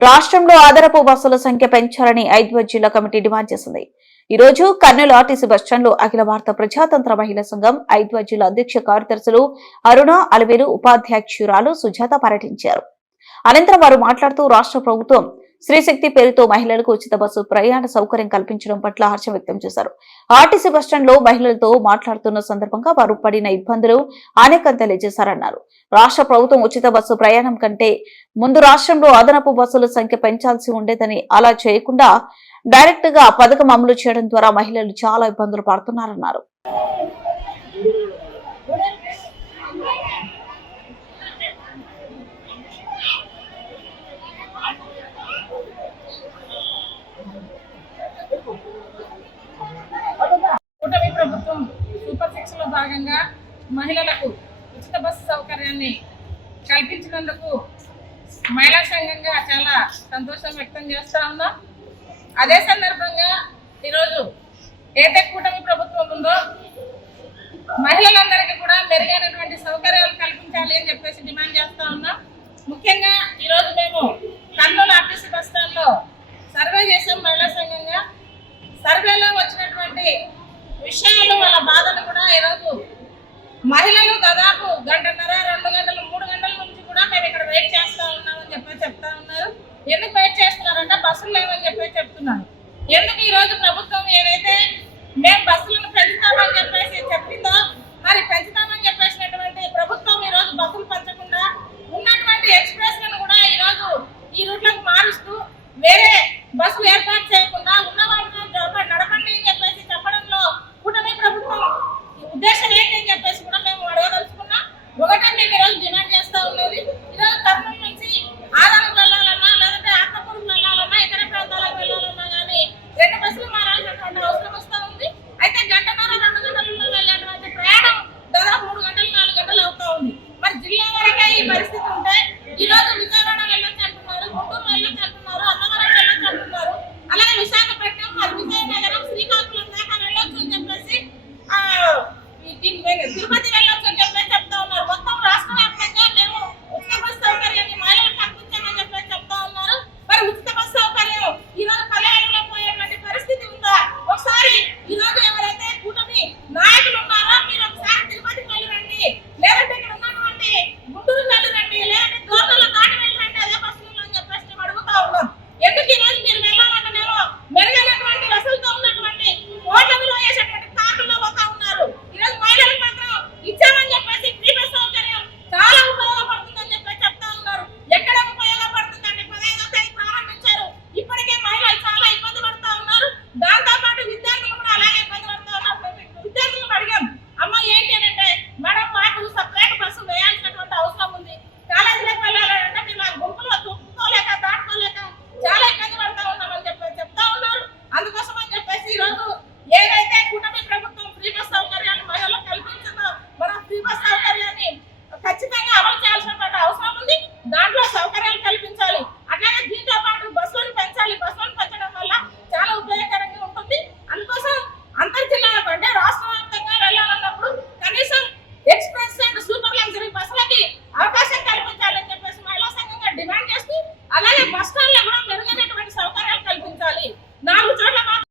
రాష్ట్రంలో ఆదరపు బస్సుల సంఖ్య పెంచాలని ఐద్వ జిల్లా కమిటీ డిమాండ్ చేసింది. ఈ రోజు కర్నూలు ఆర్టీసీ బస్టాండ్లో అఖిల భారత ప్రజాతంత్ర మహిళా సంఘం ఐద్వ జిల్లా అధ్యక్ష కార్యదర్శులు అరుణ అలవేలు ఉపాధ్యక్షురాలు సుజాత పర్యటించారు. అనంతరం వారు మాట్లాడుతూ రాష్ట్ర ప్రభుత్వం శ్రీశక్తి పేరుతో మహిళలకు ఉచిత బస్సు ప్రయాణ సౌకర్యం కల్పించడం పట్ల హర్షం వ్యక్తం చేశారు. ఆర్టీసీ బస్టాండ్లో మహిళలతో మాట్లాడుతున్న సందర్భంగా వారు పడిన ఇబ్బందులు అనేకం తెలియజేశారన్నారు రాష్ట్ర ప్రభుత్వం ఉచిత బస్సు ప్రయాణం కంటే ముందు రాష్ట్రంలో అదనపు బస్సుల సంఖ్య పెంచాల్సి ఉండేదని అలా చేయకుండా డైరెక్ట్గా పథకం అమలు చేయడం ద్వారా మహిళలు చాలా ఇబ్బందులు పడుతున్నారన్నారు కూటమి ప్రభుత్వం సూపర్ సిక్స్లో భాగంగా మహిళలకు ఉచిత బస్సు సౌకర్యాన్ని కల్పించినందుకు మహిళా సంఘంగా చాలా సంతోషం వ్యక్తం చేస్తూ ఉన్నాం. అదే సందర్భంగా ఈరోజు ఏదైతే కూటమి ప్రభుత్వం ఉందో మహిళలందరికీ కూడా మెరుగైనటువంటి సౌకర్యాలు కల్పించాలి అని చెప్పేసి డిమాండ్ చేస్తూ ఉన్నాం. ముఖ్యంగా ఈరోజు మేము కర్నూలు ఆర్టీసీ బస్ స్టాండ్లో సర్వే చేసాం మహిళా సంఘంగా. గంటన్నర రెండు గంటలు మూడు గంటల నుంచి కూడా మేము ఇక్కడ వెయిట్ చేస్తా ఉన్నామని చెప్పి చెప్తా ఉన్నారు. ఎందుకు వెయిట్ చేస్తున్నారంటే బస్సులు లేవని చెప్పి చెప్తున్నారు. ఎందుకు ఈ రోజు ప్రభుత్వం ఏదైతే మేము బస్సు কিনবে